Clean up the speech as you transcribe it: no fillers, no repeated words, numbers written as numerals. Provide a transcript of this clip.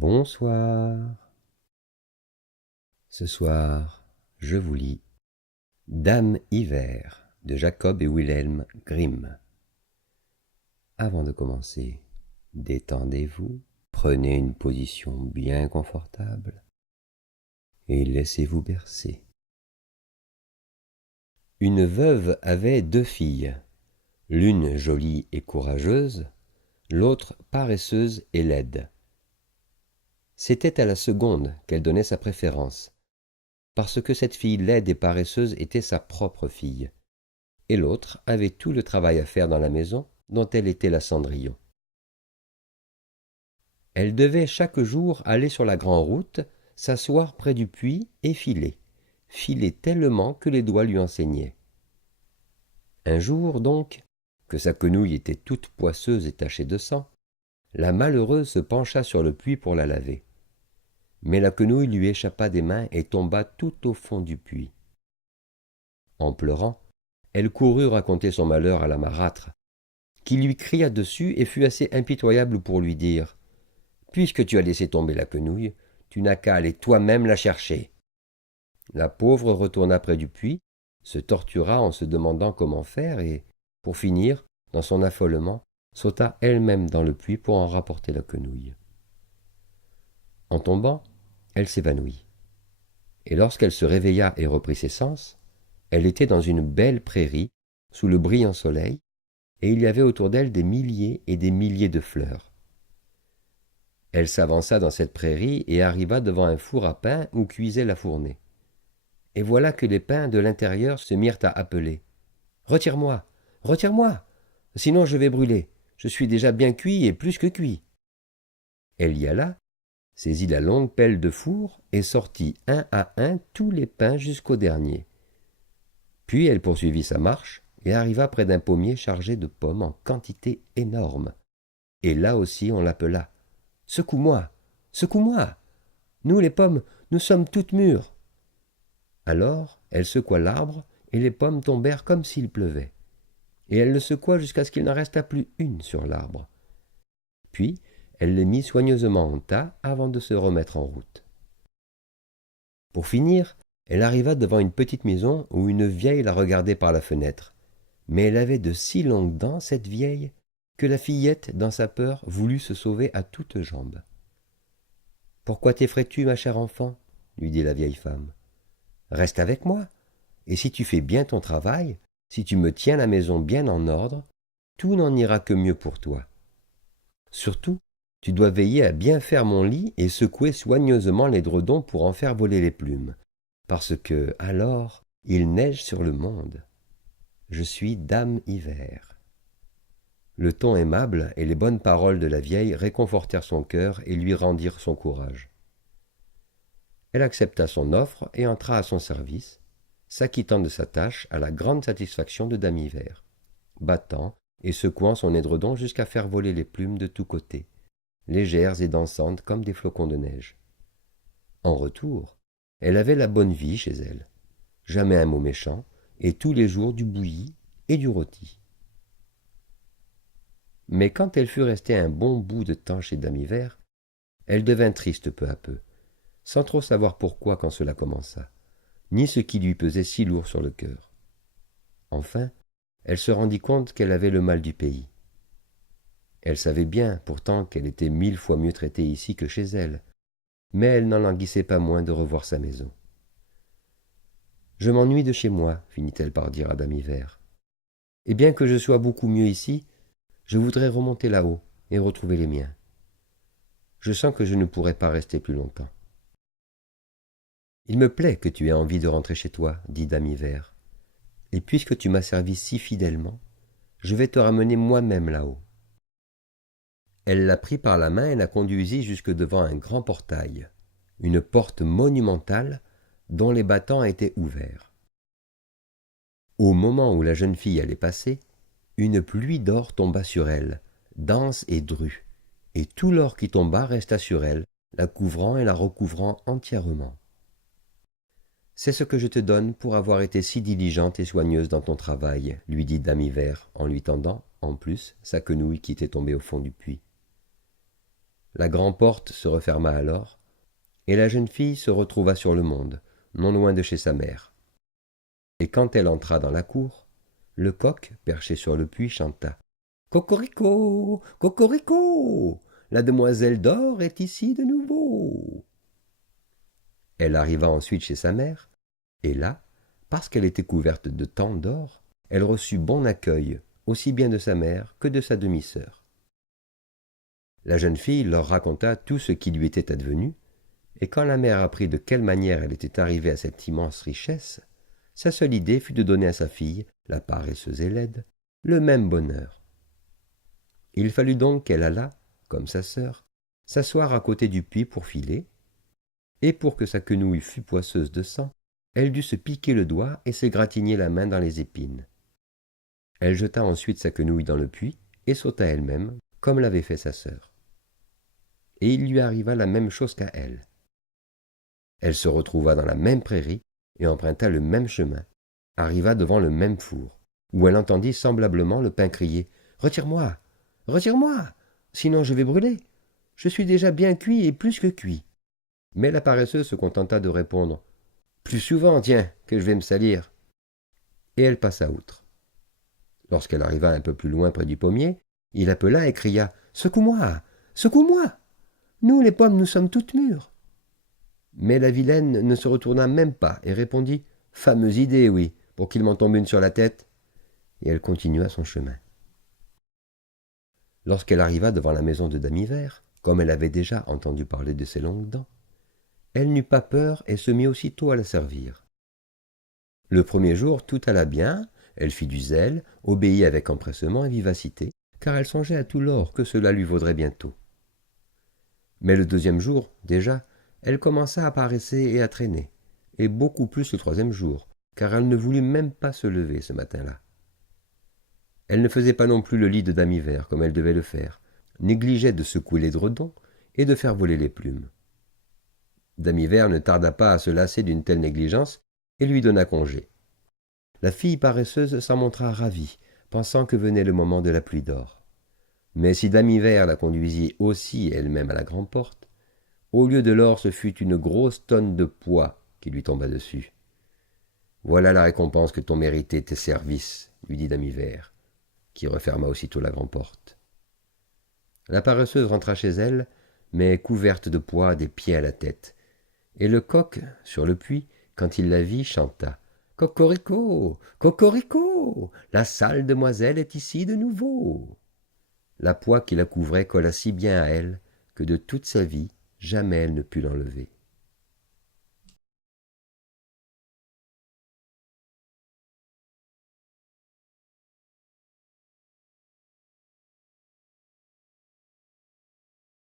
Bonsoir. Ce soir, je vous lis Dame Hiver de Jacob et Wilhelm Grimm. Avant de commencer, détendez-vous, prenez une position bien confortable et laissez-vous bercer. Une veuve avait 2 filles, l'une jolie et courageuse, l'autre paresseuse et laide. C'était à la seconde qu'elle donnait sa préférence, parce que cette fille laide et paresseuse était sa propre fille, et l'autre avait tout le travail à faire dans la maison dont elle était la cendrillon. Elle devait chaque jour aller sur la grande-route, s'asseoir près du puits et filer tellement que les doigts lui enseignaient. Un jour donc, que sa quenouille était toute poisseuse et tachée de sang, la malheureuse se pencha sur le puits pour la laver. Mais la quenouille lui échappa des mains et tomba tout au fond du puits. En pleurant, elle courut raconter son malheur à la marâtre, qui lui cria dessus et fut assez impitoyable pour lui dire « Puisque tu as laissé tomber la quenouille, tu n'as qu'à aller toi-même la chercher. » La pauvre retourna près du puits, se tortura en se demandant comment faire et, pour finir, dans son affolement, sauta elle-même dans le puits pour en rapporter la quenouille. En tombant, elle s'évanouit. Et lorsqu'elle se réveilla et reprit ses sens, elle était dans une belle prairie, sous le brillant soleil, et il y avait autour d'elle des milliers et des milliers de fleurs. Elle s'avança dans cette prairie et arriva devant un four à pain où cuisait la fournée. Et voilà que les pains de l'intérieur se mirent à appeler. « Retire-moi, retire-moi, sinon je vais brûler. Je suis déjà bien cuit et plus que cuit. » Elle y alla, saisit la longue pelle de four et sortit un à un tous les pains jusqu'au dernier. Puis elle poursuivit sa marche et arriva près d'un pommier chargé de pommes en quantité énorme. Et là aussi on l'appela. « Secoue-moi, secoue-moi. Nous les pommes, nous sommes toutes mûres. » Alors elle secoua l'arbre et les pommes tombèrent comme s'il pleuvait. Et elle le secoua jusqu'à ce qu'il n'en restât plus une sur l'arbre. Puis elle les mit soigneusement en tas avant de se remettre en route. Pour finir, elle arriva devant une petite maison où une vieille la regardait par la fenêtre. Mais elle avait de si longues dents, cette vieille, que la fillette, dans sa peur, voulut se sauver à toutes jambes. « Pourquoi t'effraies-tu, ma chère enfant ?» lui dit la vieille femme. « Reste avec moi, et si tu fais bien ton travail, si tu me tiens la maison bien en ordre, tout n'en ira que mieux pour toi. Surtout, tu dois veiller à bien faire mon lit et secouer soigneusement l'édredon pour en faire voler les plumes, parce que, alors, il neige sur le monde. Je suis Dame Hiver. » Le ton aimable et les bonnes paroles de la vieille réconfortèrent son cœur et lui rendirent son courage. Elle accepta son offre et entra à son service, s'acquittant de sa tâche à la grande satisfaction de Dame Hiver, battant et secouant son édredon jusqu'à faire voler les plumes de tous côtés, légères et dansantes comme des flocons de neige. En retour, elle avait la bonne vie chez elle, jamais un mot méchant, et tous les jours du bouilli et du rôti. Mais quand elle fut restée un bon bout de temps chez Dame Hiver, elle devint triste peu à peu, sans trop savoir pourquoi quand cela commença, ni ce qui lui pesait si lourd sur le cœur. Enfin, elle se rendit compte qu'elle avait le mal du pays. Elle savait bien, pourtant, qu'elle était 1000 fois mieux traitée ici que chez elle, mais elle n'en languissait pas moins de revoir sa maison. « Je m'ennuie de chez moi, finit-elle par dire à Dame Hiver. Et bien que je sois beaucoup mieux ici, je voudrais remonter là-haut et retrouver les miens. Je sens que je ne pourrai pas rester plus longtemps. »« Il me plaît que tu aies envie de rentrer chez toi, dit Dame Hiver. Et puisque tu m'as servi si fidèlement, je vais te ramener moi-même là-haut. » Elle la prit par la main et la conduisit jusque devant un grand portail, une porte monumentale dont les battants étaient ouverts. Au moment où la jeune fille allait passer, une pluie d'or tomba sur elle, dense et drue, et tout l'or qui tomba resta sur elle, la couvrant et la recouvrant entièrement. « C'est ce que je te donne pour avoir été si diligente et soigneuse dans ton travail, lui dit Dame Hiver, en lui tendant, en plus, sa quenouille qui était tombée au fond du puits. La grand-porte se referma alors, et la jeune fille se retrouva sur le monde, non loin de chez sa mère. Et quand elle entra dans la cour, le coq, perché sur le puits, chanta « Cocorico, cocorico, la demoiselle d'or est ici de nouveau !» Elle arriva ensuite chez sa mère, et là, parce qu'elle était couverte de tant d'or, elle reçut bon accueil, aussi bien de sa mère que de sa demi-sœur. La jeune fille leur raconta tout ce qui lui était advenu, et quand la mère apprit de quelle manière elle était arrivée à cette immense richesse, sa seule idée fut de donner à sa fille, la paresseuse et laide, le même bonheur. Il fallut donc qu'elle allât, comme sa sœur, s'asseoir à côté du puits pour filer, et pour que sa quenouille fût poisseuse de sang, elle dut se piquer le doigt et s'égratigner la main dans les épines. Elle jeta ensuite sa quenouille dans le puits et sauta elle-même, comme l'avait fait sa sœur. Et il lui arriva la même chose qu'à elle. Elle se retrouva dans la même prairie et emprunta le même chemin, arriva devant le même four, où elle entendit semblablement le pain crier « Retire-moi, retire-moi, sinon je vais brûler. Je suis déjà bien cuit et plus que cuit. » Mais la paresseuse se contenta de répondre « Plus souvent, tiens, que je vais me salir. » Et elle passa outre. Lorsqu'elle arriva un peu plus loin près du pommier, il appela et cria « Secoue-moi, secoue-moi. Nous, les pommes, nous sommes toutes mûres. » Mais la vilaine ne se retourna même pas et répondit « Fameuse idée, oui, pour qu'il m'en tombe une sur la tête. » Et elle continua son chemin. Lorsqu'elle arriva devant la maison de Dame Hivert, comme elle avait déjà entendu parler de ses longues dents, elle n'eut pas peur et se mit aussitôt à la servir. Le premier jour, tout alla bien, elle fit du zèle, obéit avec empressement et vivacité, car elle songeait à tout l'or que cela lui vaudrait bientôt. Mais le deuxième jour, déjà, elle commença à paresser et à traîner, et beaucoup plus le troisième jour, car elle ne voulut même pas se lever ce matin-là. Elle ne faisait pas non plus le lit de Dame Hivert comme elle devait le faire, négligeait de secouer l'édredon et de faire voler les plumes. Dame Hivert ne tarda pas à se lasser d'une telle négligence et lui donna congé. La fille paresseuse s'en montra ravie, pensant que venait le moment de la pluie d'or. Mais si Dame Hivert la conduisit aussi elle-même à la grand-porte, au lieu de l'or ce fut une grosse tonne de pois qui lui tomba dessus. « Voilà la récompense que t'ont mérité tes services, » lui dit Dame Hivert, qui referma aussitôt la grande-porte. La paresseuse rentra chez elle, mais couverte de pois des pieds à la tête, et le coq, sur le puits, quand il la vit, chanta « Cocorico, cocorico, la sale demoiselle est ici de nouveau !» La poix qui la couvrait colla si bien à elle que de toute sa vie, jamais elle ne put l'enlever.